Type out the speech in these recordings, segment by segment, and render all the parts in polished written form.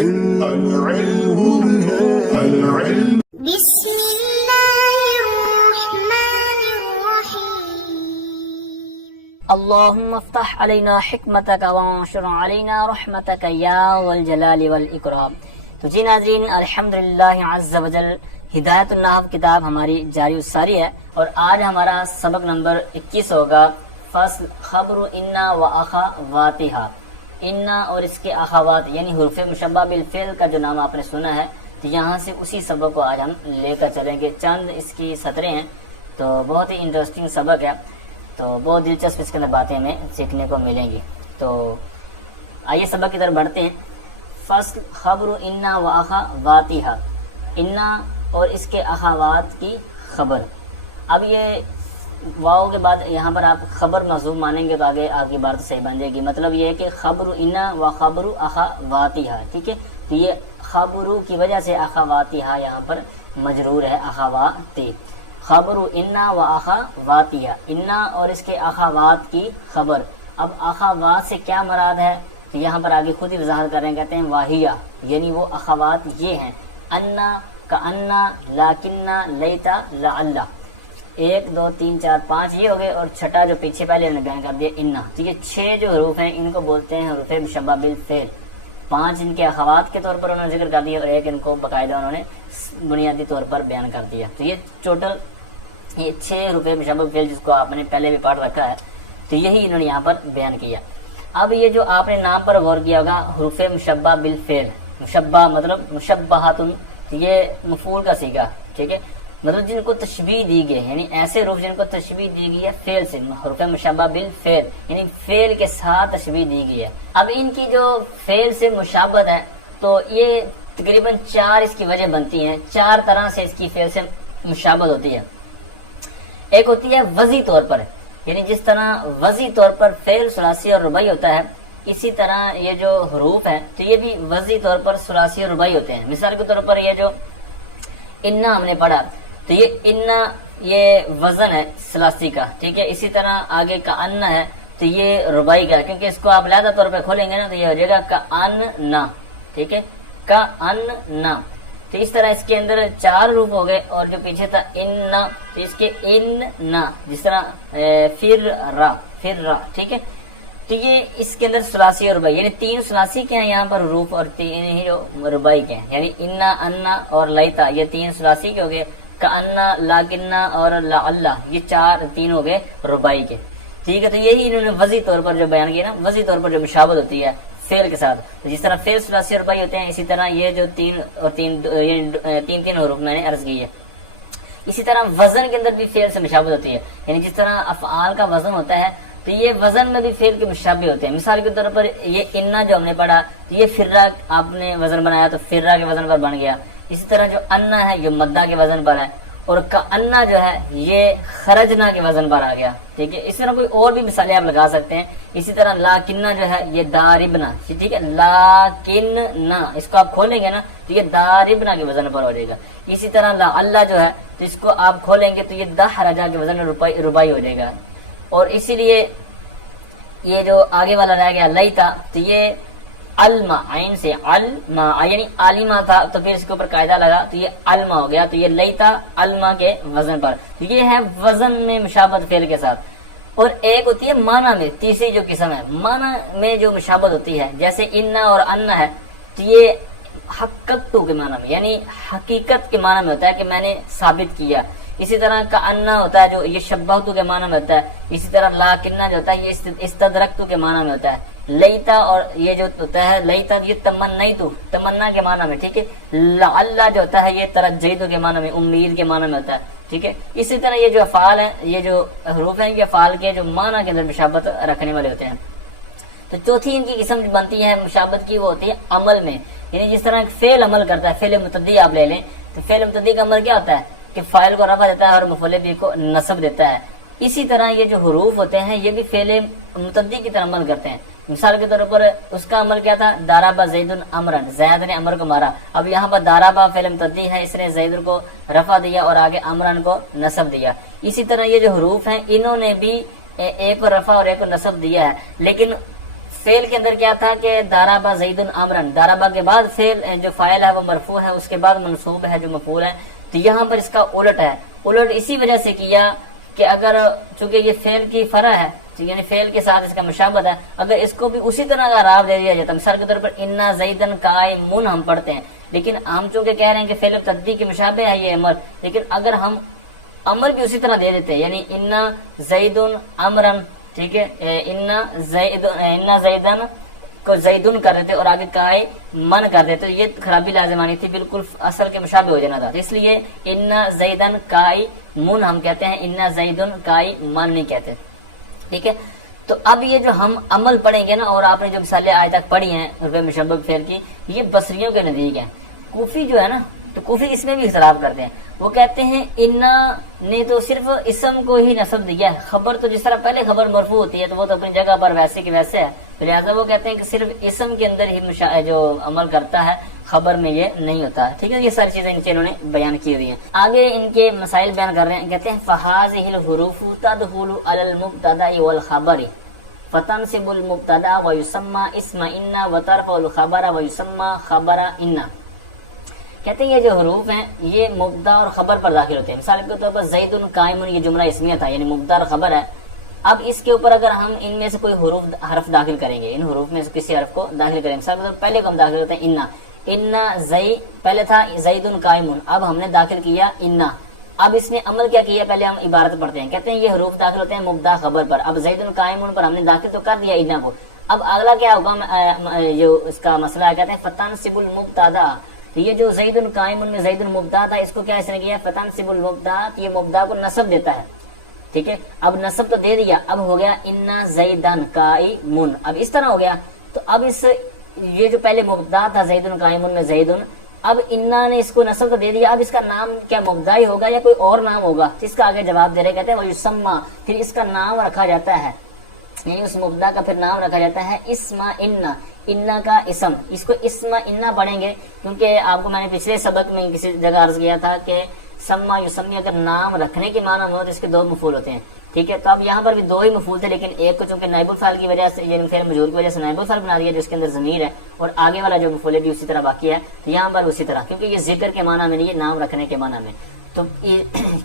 بسم الله الرحمن الرحيم اللهم افتح علينا حکمتک وانشر علينا رحمتک یا ذا الجلال والاکرام۔ تو جی ناظرین، الحمدللہ عز وجل ہدایت النحو کتاب ہماری جاری الساری ہے، اور آج ہمارا سبق نمبر 21 ہوگا، فصل خبر انا و اخواتها۔ انا اور اس کے اخوات یعنی حروف مشبہ بالفعل کا جو نام آپ نے سنا ہے، تو یہاں سے اسی سبق کو آج ہم لے کر چلیں گے۔ چند اس کی سطریں ہیں، تو بہت ہی انٹرسٹنگ سبق ہے، تو بہت دلچسپ اس کے اندر باتیں ہمیں سیکھنے کو ملیں گی۔ تو آئیے سبق کی طرف بڑھتے ہیں۔ فصل خبر انا و اخواتها، انا اور اس کے اخوات کی خبر۔ اب یہ واو کے بعد یہاں پر آپ خبر مضموم مانیں گے تو آگے آپ کی بات صحیح بن جائے گی۔ مطلب یہ ہے کہ خبر انا و خبر اخواتها، ٹھیک ہے۔ تو یہ خبر کی وجہ سے اخواتها یہاں پر مجرور ہے، اخواتی۔ خبر انا و اخواتها، انا اور اس کے اخوات کی خبر۔ اب اخوات سے کیا مراد ہے تو یہاں پر آگے خود ہی وضاحت کر رہے ہیں، کہتے ہیں واہیا، یعنی وہ اخوات یہ ہیں، انا کا انا، لاکنہ، لیتا، لعلہ۔ 1 2 3 4 5 یہ ہو گئے، اور چھٹا جو پیچھے پہلے ہم نے بیان کر دیا انا۔ تو یہ 6 جو حروف ہیں ان کو بولتے ہیں حروف مشبہ بالفعل۔ 5 ان کے اخوات کے طور پر انہوں نے ذکر کر دیا، اور 1 ان کو باقاعدہ انہوں نے بنیادی طور پر بیان کر دیا۔ تو یہ ٹوٹل یہ 6 حروف مشبہ بالفعل جس کو آپ نے پہلے بھی پڑھ رکھا ہے، تو یہی انہوں نے یہاں پر بیان کیا۔ اب یہ جو آپ نے نام پر غور کیا ہوگا، حروف مشبہ بالفعل، مشبہ مطلب مشبہاتن، یہ مفعول کا صیغہ، ٹھیک ہے، مطلب جن کو تشبیہ دی گئی، یعنی ایسے حروف جن کو تشبیہ دی گئی ہے فعل سے، حروف مشبہ بالفعل یعنی فعل کے ساتھ تشبیہ دی گئی ہے۔ اب ان کی جو فعل سے مشابہت ہے، تو یہ تقریباً 4 اس کی وجہ بنتی ہیں، 4 طرح سے اس کی فعل سے مشابہت ہوتی ہے۔ ایک ہوتی ہے وضعی طور پر، یعنی جس طرح وضعی طور پر فعل ثلاثی اور رباعی ہوتا ہے، اسی طرح یہ جو حروف ہیں تو یہ بھی وضعی طور پر ثلاثی اور رباعی ہوتے ہیں۔ مثال کے طور پر یہ جو انا ہم نے پڑھا، تو یہ انا یہ وزن ہے ثلاثی کا، ٹھیک ہے۔ اسی طرح آگے کا ان ہے تو یہ رباعی کا، کیونکہ اس کو آپ علیحدہ طور پہ کھولیں گے نا تو یہ ہو جائے گا کا ان نا، ٹھیک ہے، کا ان نا۔ تو اس طرح اس کے اندر 4 حروف ہو گئے، اور جو پیچھے تھا ان نا تو اس کے ان نا، جس طرح پھر را، ٹھیک ہے۔ تو یہ اس کے اندر ثلاثی اور رباعی، یعنی 3 ثلاثی کے ہیں یہاں پر حروف، اور 3 ہی جو رباعی کے ہیں، یعنی انا، انا اور لیتا، یہ 3 ثلاثی کے ہو گئے، کأنا، لاکنہ اور لعلہ، یہ 3 ہو گئے رباعی کے، ٹھیک ہے۔ تو یہی انہوں نے وضعی طور پر جو بیان کیا نا، وضعی طور پر جو مشابہت ہوتی ہے فعل کے ساتھ، تو جس طرح فعل ثلاثی اور رباعی ہوتے ہیں، اسی طرح یہ جو 3 حروف میں نے عرض کی ہے۔ اسی طرح وزن کے اندر بھی فعل سے مشابہت ہوتی ہے، یعنی جس طرح افعال کا وزن ہوتا ہے تو یہ وزن میں بھی فعل کے مشابہ ہوتے ہیں۔ مثال کے طور پر یہ انا جو ہم نے پڑھا، تو یہ فرا آپ نے وزن بنایا تو فرا کے وزن پر بن گیا۔ اسی طرح جو انا ہے یہ مدہ کے وزن پر ہے، اور کأنا جو ہے یہ خرجنا کے وزن پر آ گیا، ٹھیک ہے۔ اس طرح کوئی اور بھی مثالیں آپ لگا سکتے ہیں۔ اسی طرح لاکنہ جو ہے یہ داربنا، ٹھیک ہے، لاکنہ، اس کو آپ کھولیں گے نا تو یہ داربنا کے وزن پر ہو جائے گا۔ اسی طرح لعلہ جو ہے تو اس کو آپ کھولیں گے تو یہ دحرجا کے وزن رباعی ہو جائے گا۔ اور اسی لیے یہ جو آگے والا رہ گیا لیتا، تو یہ علما، عین سے علما یعنی عالمہ تھا، تو پھر اس کے اوپر قاعدہ لگا تو یہ علما ہو گیا، تو یہ لیتا علما کے وزن پر۔ یہ ہے وزن میں مشابہت فعل کے ساتھ۔ اور ایک ہوتی ہے معنی میں، تیسری جو قسم ہے معنی میں جو مشابہت ہوتی ہے، جیسے انا اور انا ہے تو یہ حقیقت کے معنی میں، یعنی حقیقت کے معنی میں ہوتا ہے کہ میں نے ثابت کیا۔ اسی طرح کا انا ہوتا ہے جو یہ شبہتو کے معنی میں ہوتا ہے۔ اسی طرح لاکنہ جو ہوتا ہے یہ استدرکتو کے معنی میں ہوتا ہے۔ لیتا اور یہ جو ہوتا ہے لیتا یہ تمنیتو، تمنا کے معنی میں، ٹھیک ہے۔ لعلہ جو ہوتا ہے یہ ترجیتو کے معنی میں، امید کے معنی میں ہوتا ہے، ٹھیک ہے۔ اسی طرح یہ جو افعال ہیں، یہ جو حروف ہیں، یہ افعال کے جو معنی کے اندر مشابہت رکھنے والے ہوتے ہیں۔ تو چوتھی ان کی قسم جو بنتی ہے مشابہت کی، وہ ہوتی ہے عمل میں، یعنی جس طرح فعل عمل کرتا ہے، فعل متعدی آپ لے لیں تو فعل متعدی کا عمل کیا ہوتا ہے کہ فاعل کو رفع دیتا ہے اور مفعول به کو نصب دیتا ہے۔ اسی طرح یہ جو حروف ہوتے ہیں یہ بھی فعل متعدی کی طرح عمل کرتے ہیں۔ مثال کے طور پر اس کا عمل کیا تھا، دارابا زید امرن، زید نے امر کو مارا۔ اب یہاں پر دارابا فعل متعدی ہے، اس نے زید کو رفع دیا اور آگے امرن کو نصب دیا۔ اسی طرح یہ جو حروف ہیں انہوں نے بھی ایک کو رفع اور ایک کو نصب دیا ہے، لیکن فعل کے اندر کیا تھا کہ دارابا زیدن امرن، دارابا کے بعد فعل جو فاعل ہے وہ مرفوع ہے، اس کے بعد منصوب ہے جو مفعول ہے، تو یہاں پر اس کا الٹ ہے، الٹ اسی وجہ سے کیا کہ اگر چونکہ یہ فعل کی فرع ہے یعنی فعل کے ساتھ اس کا مشابہت ہے، اگر اس کو بھی اسی طرح کا اعراب دے دیا جاتا، مثال کے طور پر انا زیدن قائمون ہم پڑھتے ہیں، لیکن ہم چونکہ کہہ رہے ہیں کہ فعل تبدیل کے مشابہ ہے یہ امر، لیکن اگر ہم امر بھی اسی طرح دے دیتے ہیں یعنی انا زیدن امرن، ٹھیک ہے، انا زیدن کو زیدن کر دیتے اور آگے قائمن کر دیتے تو یہ خرابی لازمانی تھی، بالکل اصل کے مشابہ ہو جانا تھا، اس لیے انا زیدن قائمون ہم کہتے ہیں، انا زیدن قائمن نہیں کہتے، ٹھیک ہے۔ تو اب یہ جو ہم عمل پڑھیں گے نا، اور آپ نے جو مثالیں آج تک پڑھی ہیں رفع مشبہ فعل کی، یہ بصریوں کے نزدیک ہیں، کوفی جو ہے نا تو کوفی اس میں بھی اختلاف کرتے ہیں، وہ کہتے ہیں انا نے تو صرف اسم کو ہی نصب دیا ہے، خبر تو جس طرح پہلے خبر مرفوع ہوتی ہے تو وہ تو اپنی جگہ پر ویسے کی ویسے ہے، لہٰذا وہ کہتے ہیں کہ صرف اسم کے اندر ہی جو عمل کرتا ہے، خبر میں یہ نہیں ہوتا، ٹھیک ہے۔ یہ ساری چیزیں نیچے انہوں نے بیان کی ہوئی ہیں، آگے ان کے مسائل بیان کر رہے ہیں، کہتے ہیں فہذہ الحروف تدخل علی المبتدأ والخبر فتنصب المبتدأ ویسمى اسم ان وترفع الخبر ویسمى خبر ان، کہتے ہیں یہ جو حروف ہیں یہ مبتدا اور خبر پر داخل ہوتے ہیں، مثال کے طور پر زید قائم، یہ جملہ اسمیہ تھا یعنی مبتدا اور خبر ہے، اب اس کے اوپر اگر ہم ان میں سے کوئی حرف داخل کریں گے، ان حروف میں سے کسی حرف کو داخل کریں گے، مثال کے طور پر پہلے کو ہم داخل کرتے ہیں انا زئی، پہلے تھا زید قائم، اب ہم نے داخل کیا انا، اب اس نے عمل کیا کیا، پہلے ہم عبارت پڑھتے ہیں، کہتے ہیں یہ حروف داخل ہوتے ہیں مبتدا خبر پر، اب زید قائم پر ہم نے داخل تو کر دیا انا کو، اب اگلا کیا ہوگا جو اس کا مسئلہ ہے، کہتے ہیں فتنصب المبتدا، تو یہ جو زید قائم میں زید المبتدا تھا اس کو کیا اس نے کیا فتنصب المبتدا، یہ مبتدا کو نصب دیتا ہے، ٹھیک ہے، اب نصب تو دے دیا، اب ہو گیا انا زیدن قائمون، اب اس طرح ہو گیا، تو اب اس یہ جو پہلے مبتدا تھا زید قائمون میں زیدن، اب انا نے اس کو نصب تو دے دیا، اب اس کا نام کیا مبتدا ہی ہوگا یا کوئی اور نام ہوگا، اس کا آگے جواب دے رہے، کہتے ہیں وہ یسمى، پھر اس کا نام رکھا جاتا ہے، یعنی اس مبتدا کا پھر نام رکھا جاتا ہے اسم انا کا اسم، اس کو اسم انا پڑھیں گے، کیونکہ آپ کو میں نے پچھلے سبق میں کسی جگہ عرض کیا تھا کہ سما یسمی اگر نام رکھنے کے معنی ہو تو اس کے دو مفعول ہوتے ہیں، ٹھیک ہے، تو اب یہاں پر بھی دو ہی مفعول تھے، لیکن ایک کو چونکہ نائب الفاعل کی وجہ سے یعنی فعل مجرور کی وجہ سے نائب الفاعل بنا دیا جو اس کے اندر ضمیر ہے، اور آگے والا جو مفعول ہے بھی اسی طرح باقی ہے، تو یہاں پر اسی طرح، کیونکہ یہ ذکر کے معنی میں نہیں، یہ نام رکھنے کے معنی میں، تو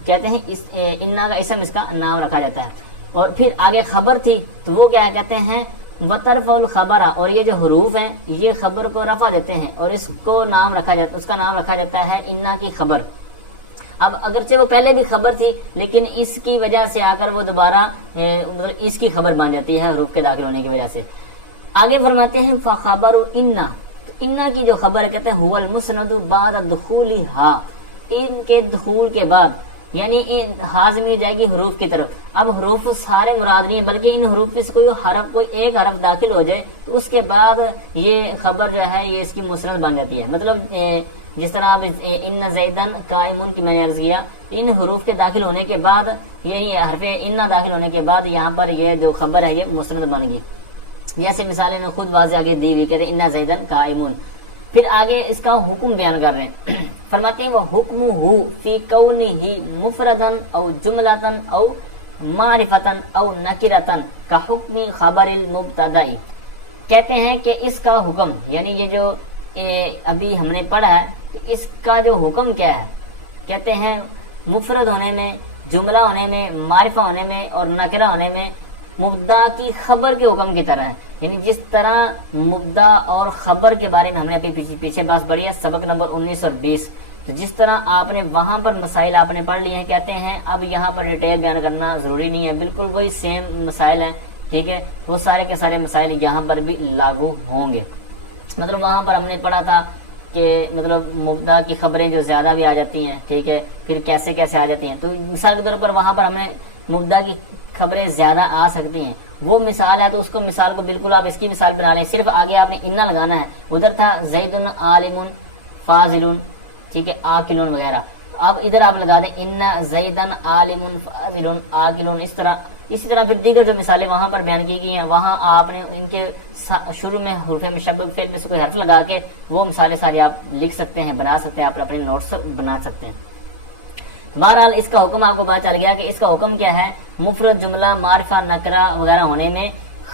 کہتے ہیں اس انا کا اسم، اس کا نام رکھا جاتا ہے، اور پھر آگے خبر تھی تو وہ کیا کہتے ہیں وترفع الخبر، اور یہ جو حروف ہیں یہ خبر کو رفع دیتے ہیں اور اس کو نام رکھا جاتا ہے، اس کا نام رکھا جاتا ہے انا کی خبر، اب اگرچہ وہ پہلے بھی خبر تھی لیکن اس کی وجہ سے آ کر وہ دوبارہ اس کی خبر بن جاتی ہے حروف کے داخل ہونے کی وجہ سے۔ آگے فرماتے ہیں فخبر انا، تو انا کی جو خبر کہتے ہیں هو المسند بعد دخولها، ان کے دخول کے بعد، یعنی حاضمی ہو جائے گی حروف کی طرف، اب حروف سارے مراد نہیں ہے بلکہ ان حروف میں سے کوئی ایک حرف داخل ہو جائے تو اس کے بعد یہ خبر جو ہے یہ اس کی مسند بن جاتی ہے، مطلب جس طرح آپ ان زیدن قائمون کی میں نے عرض کیا، ان حروف کے داخل ہونے کے بعد یہی حرف ان داخل ہونے کے بعد یہاں پر یہ جو خبر ہے یہ مسند بن گئی، جیسے مثالیں نے خود واضح آگے دی ہوئی، کہتے ہیں ان زیدن قائمون۔ پھر آگے اس کا حکم بیان کر رہے ہیں، فرماتے ہیں وہ حکمہ فی کونہ مفردن او جملتن او معرفتن او نکرتن کا حکم خبر المبتدائی، کہتے ہیں کہ اس کا حکم یعنی یہ جو ابھی ہم نے پڑھا ہے اس کا جو حکم کیا ہے، کہتے ہیں مفرد ہونے میں، جملہ ہونے میں، معرفہ ہونے میں اور نکرہ ہونے میں مبتدا کی خبر کے حکم کی طرح ہے، یعنی جس طرح مبتدا اور خبر کے بارے میں ہم نے ابھی پیچھے بات پڑھی ہے سبق نمبر 19 اور 20، تو جس طرح آپ نے وہاں پر مسائل آپ نے پڑھ لیے ہیں، کہتے ہیں اب یہاں پر ڈیٹیل بیان کرنا ضروری نہیں ہے، بالکل وہی سیم مسائل ہیں، ٹھیک ہے، وہ سارے کے سارے مسائل یہاں پر بھی لاگو ہوں گے، مطلب وہاں پر ہم نے پڑھا تھا کہ مطلب مبتدا کی خبریں جو زیادہ بھی آ جاتی ہیں، ٹھیک ہے، پھر کیسے کیسے آ جاتی ہیں، تو مثال کے طور پر وہاں پر ہم نے مبتدا کی خبریں زیادہ آ سکتی ہیں، وہ مثال ہے تو اس کو مثال کو بالکل آپ اس کی مثال بنا لیں، صرف آگے آپ نے انا لگانا ہے، ادھر تھا زیدن عالم فاضل، ٹھیک ہے، آکلون وغیرہ، اب ادھر آپ لگا دیں ان زیدن عالم فاضل آکلون، اسی طرح پھر دیگر جو مثالیں وہاں پر بیان کی گئی ہیں وہاں آپ نے ان کے شروع میں حروف مشبہ فعل میں سے کوئی حرف لگا کے وہ مثالیں ساری آپ لکھ سکتے ہیں، بنا سکتے ہیں، آپ اپنے نوٹس بنا سکتے ہیں۔ بہرحال اس کا حکم آپ کو پتا چل گیا کہ اس کا حکم کیا ہے، مفرد، جملہ، معرفہ، نکرہ وغیرہ ہونے میں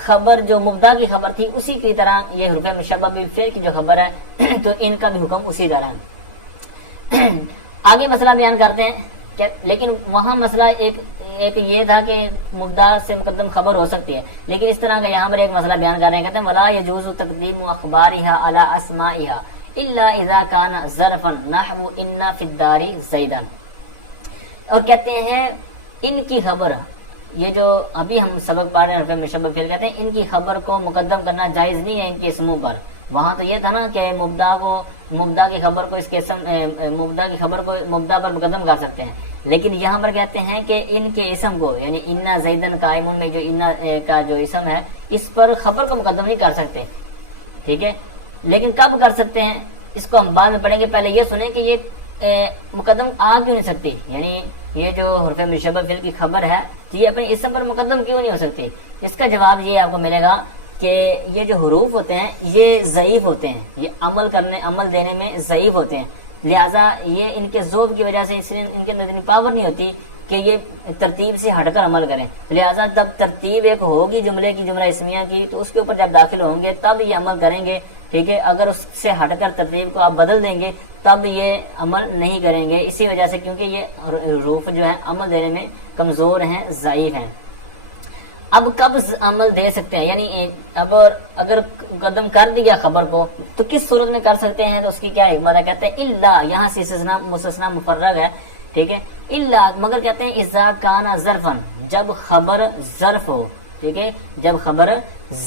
خبر جو مبدا کی خبر تھی اسی کی طرح یہ حروف مشبہ بالفعل کی جو خبر ہے تو ان کا بھی حکم اسی طرح ہے۔ آگے مسئلہ بیان کرتے ہیں لیکن وہاں مسئلہ ایک یہ تھا کہ مبدا سے مقدم خبر ہو سکتی ہے، لیکن اس طرح کا یہاں پر ایک مسئلہ بیان کر رہے ہیں، کہتے ہیں ولا يجوز تقدیم اخبارها على اسمائها الا اذا كان ظرفا نحو ان في الدار زیدا، اور کہتے ہیں ان کی خبر، یہ جو ابھی ہم سبق پڑھ رہے ہیں مشبہ فعل، کہتے ہیں ان کی خبر کو مقدم کرنا جائز نہیں ہے ان کے اسموں پر۔ وہاں تو یہ تھا نا کہ مبدا کی خبر کو اس کے اسم مبدا کی خبر کو مبدا پر مقدم کر سکتے ہیں، لیکن یہاں پر کہتے ہیں کہ ان کے اسم کو یعنی انا زیدن قائمون میں جو انا کا جو اسم ہے اس پر خبر کو مقدم نہیں کر سکتے، ٹھیک ہے، لیکن کب کر سکتے ہیں اس کو ہم بعد میں پڑھیں گے، پہلے یہ سنیں کہ یہ مقدم آ کیوں نہیں سکتی، یعنی یہ جو حروف مشبہ فعل کی خبر ہے یہ اپنے اسم پر مقدم کیوں نہیں ہو سکتی۔ اس کا جواب یہ آپ کو ملے گا کہ یہ جو حروف ہوتے ہیں یہ ضعیف ہوتے ہیں، یہ عمل دینے میں ضعیف ہوتے ہیں، لہٰذا یہ ان کے ذوب کی وجہ سے اس لیے ان کے اندر اتنی پاور نہیں ہوتی کہ یہ ترتیب سے ہٹ کر عمل کریں، لہٰذا جب ترتیب ایک ہوگی جملہ اسمیہ کی تو اس کے اوپر جب داخل ہوں گے تب یہ عمل کریں گے، ٹھیک ہے، اگر اس سے ہٹ کر ترتیب کو آپ بدل دیں گے تب یہ عمل نہیں کریں گے، اسی وجہ سے کیونکہ یہ حروف جو ہے عمل دینے میں کمزور ہیں، ضعیف ہیں۔ اب کب عمل دے سکتے ہیں، یعنی اب اگر مقدم کر دیا خبر کو تو کس صورت میں کر سکتے ہیں، تو اس کی کیا حکمت ہے، کہتے ہیں الا، یہاں سے مستثنیٰ مفرغ ہے، ٹھیک ہے، الا مگر کہتے ہیں اذا کان ظرفا، جب خبر ظرف ہو، ٹھیک ہے، جب خبر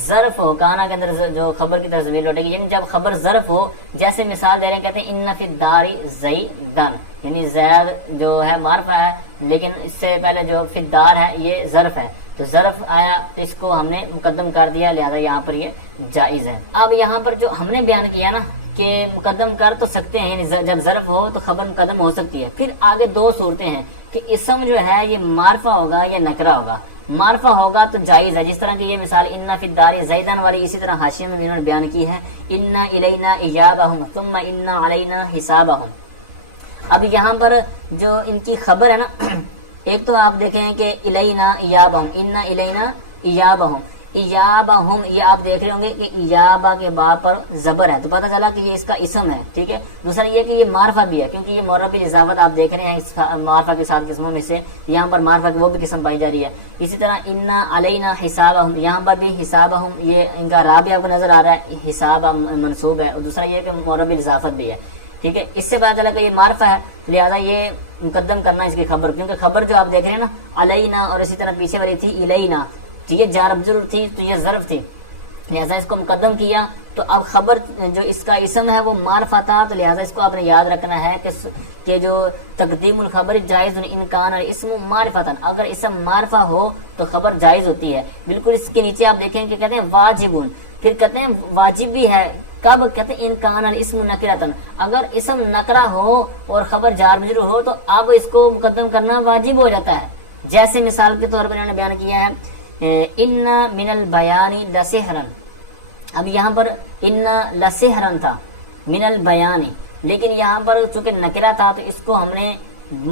ظرف ہو، کانا کے اندر جو خبر کی طرف ضمیر لوٹے گی، یعنی جب خبر ظرف ہو، جیسے مثال دے رہے ہیں، کہتے ہیں ان فی الدار زیدن، یعنی زید جو ہے معرفہ ہے لیکن اس سے پہلے جو فی الدار ہے یہ ظرف ہے، تو ظرف آیا تو اس کو ہم نے مقدم کر دیا، لہذا یہاں پر یہ جائز ہے۔ اب یہاں پر جو ہم نے بیان کیا نا کہ مقدم کر تو سکتے ہیں، یعنی جب ظرف ہو تو خبر مقدم ہو سکتی ہے، پھر آگے دو صورتیں ہیں کہ اسم جو ہے یہ معرفہ ہوگا یا نکرہ ہوگا۔ معرفہ ہوگا تو جائز ہے، جس طرح کی یہ مثال ان فی الدار زیدن والی، اسی طرح حاشیے میں بھی انہوں نے بیان کی ہے ان الینا ایابہم ثم ان علینا حسابہم۔ اب یہاں پر جو ان کی خبر ہے نا، ایک تو آپ دیکھیں کہ الینا ایابہم، ان الینا ایابہم، ایابہم یہ آپ دیکھ رہے ہوں گے کہ ایابہ کے با پر زبر ہے تو پتہ چلا کہ یہ اس کا اسم ہے، ٹھیک ہے۔ دوسرا یہ کہ یہ معرفہ بھی ہے کیونکہ یہ معرب الاضافت آپ دیکھ رہے ہیں اس معرفہ کے ساتھ قسموں میں سے یہاں پر معرفہ کی وہ بھی قسم پائی جا رہی ہے۔ اسی طرح انا علینا حسابہم، یہاں پر بھی حسابہم یہ ان کا را بھی آپ کو نظر آ رہا ہے، حساب منصوب ہے، اور دوسرا یہ کہ معرب الاضافت بھی ہے، ٹھیک ہے۔ اس سے پتہ چلا کہ یہ معرفہ ہے، لہذا یہ مقدم کرنا اس کی خبر، کیونکہ خبر جو آپ دیکھ رہے ہیں نا علینا، اور اسی طرح پیچھے والی تھی الینا، ٹھیک ہے، جار مجرور تھی تو یہ ظرف تھی، لہذا اس کو مقدم کیا، تو اب خبر جو اس کا اسم ہے وہ معرفہ تھا، تو لہذا اس کو آپ نے یاد رکھنا ہے کہ جو تقدیم الخبر جائز ان کان الاسم معرفۃ، اگر اسم معرفہ ہو تو خبر جائز ہوتی ہے۔ بالکل اس کے نیچے آپ دیکھیں کہ کہتے ہیں واجبون، پھر کہتے ہیں واجب بھی ہے، کب، کہتے ہیں ان کان الاسم نکرۃ، اگر اسم نکرہ ہو اور خبر جار مجرور ہو تو اب اس کو مقدم کرنا واجب ہو جاتا ہے، جیسے مثال کے طور پر انہوں نے بیان کیا ہے ان من البیان لسحرن، اب یہاں پر ان لسحرن تھا من البیان، لیکن یہاں پر چونکہ نکرہ تھا تو اس کو ہم نے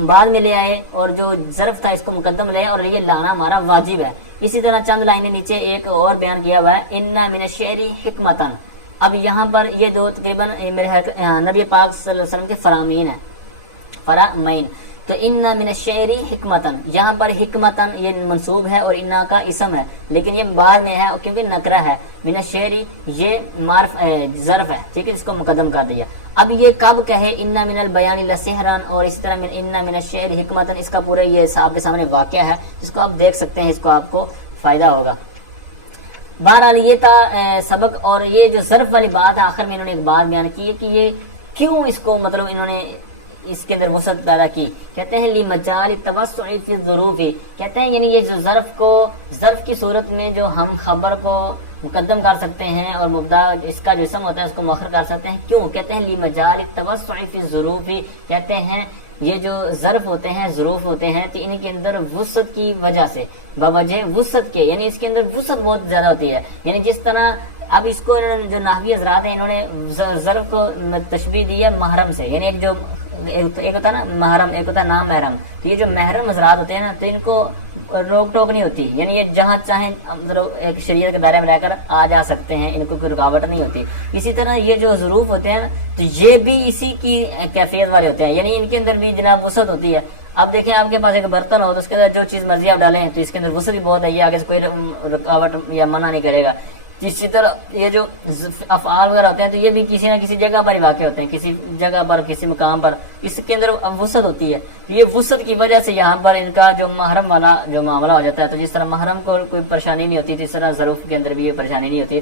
بعد میں لے آئے اور جو ظرف تھا اس کو مقدم لے، اور یہ لانا ہمارا واجب ہے۔ اسی طرح چند لائنیں نیچے ایک اور بیان کیا ہوا ہے ان من الشعر حکمتن، اب یہاں پر یہ دو تقریباً میرے نبی پاک صلی اللہ علیہ وسلم کے فرامین ہیں، فرامین، تو ان من الشعر حکمتن، یہاں پر حکمتن یہ منصوب ہے اور انا کا اسم ہے، لیکن یہ بعد میں ہے کیونکہ نکرہ ہے، من الشعر یہ ظرف ہے، ٹھیک ہے، اس کو مقدم کر دیا۔ اب یہ کب کہے ان من البیان لسحرن، اور اسی طرح ان من الشعر حکمتن، اس کا پورا یہ آپ کے سامنے واقعہ ہے جس کو آپ دیکھ سکتے ہیں، اس کو آپ کو فائدہ ہوگا۔ بہرحال یہ تھا سبق، اور یہ جو ظرف والی بات ہے آخر میں انہوں نے ایک بات بیان کی ہے کہ یہ کیوں اس کو مطلب انہوں نے اس کے اندر وسعت پیدا کی، کہتے ہیں لمجال التوسع فی الظروف، کہتے ہیں یعنی یہ جو ظرف کی صورت میں جو ہم خبر کو مقدم کر سکتے ہیں اور مبدا اس کا جو اسم ہوتا ہے اس کو مؤخر کر سکتے ہیں، کیوں، کہتے ہیں لمجال التوسع فی الظروف، کہتے ہیں یہ جو ظرف ہوتے ہیں ظروف ہوتے ہیں تو ان کے اندر وسعت کی وجہ سے، بوجہ وسعت کے، یعنی اس کے اندر وسعت بہت زیادہ ہوتی ہے، یعنی جس طرح اب اس کو انہوں نے جو نحوی حضرات ہیں انہوں نے ظرف کو تشبیہ دی ہے محرم سے، یعنی ایک ہوتا ہے نا محرم، ایک ہوتا ہے نام محرم، تو یہ جو محرم حضرات ہوتے ہیں نا تو ان کو روک ٹوک نہیں ہوتی، یعنی یہ جہاں چاہیں مطلب ایک شریعت کے دائرے میں رہ کر آ جا سکتے ہیں، ان کو کوئی رکاوٹ نہیں ہوتی۔ اسی طرح یہ جو ظروف ہوتے ہیں تو یہ بھی اسی کی کیفیت والے ہوتے ہیں، یعنی ان کے اندر بھی جناب وسعت ہوتی ہے۔ اب دیکھیں آپ کے پاس ایک برتن ہو تو اس کے اندر جو چیز مرضی آپ ڈالیں تو اس کے اندر وسعت بھی بہت ہے، یہ آگے سے کوئی رکاوٹ یا منع نہیں کرے گا۔ اسی طرح یہ جو افعال وغیرہ ہوتے ہیں تو یہ بھی کسی نہ کسی جگہ پر ہی واقع ہوتے ہیں، کسی جگہ پر، کسی مقام پر، اس کے اندر وسعت ہوتی ہے۔ یہ وسعت کی وجہ سے یہاں پر ان کا جو محرم والا جو معاملہ ہو جاتا ہے، تو جس طرح محرم کو کوئی پریشانی نہیں ہوتی تو اس طرح ظروف کے اندر بھی یہ پریشانی نہیں ہوتی۔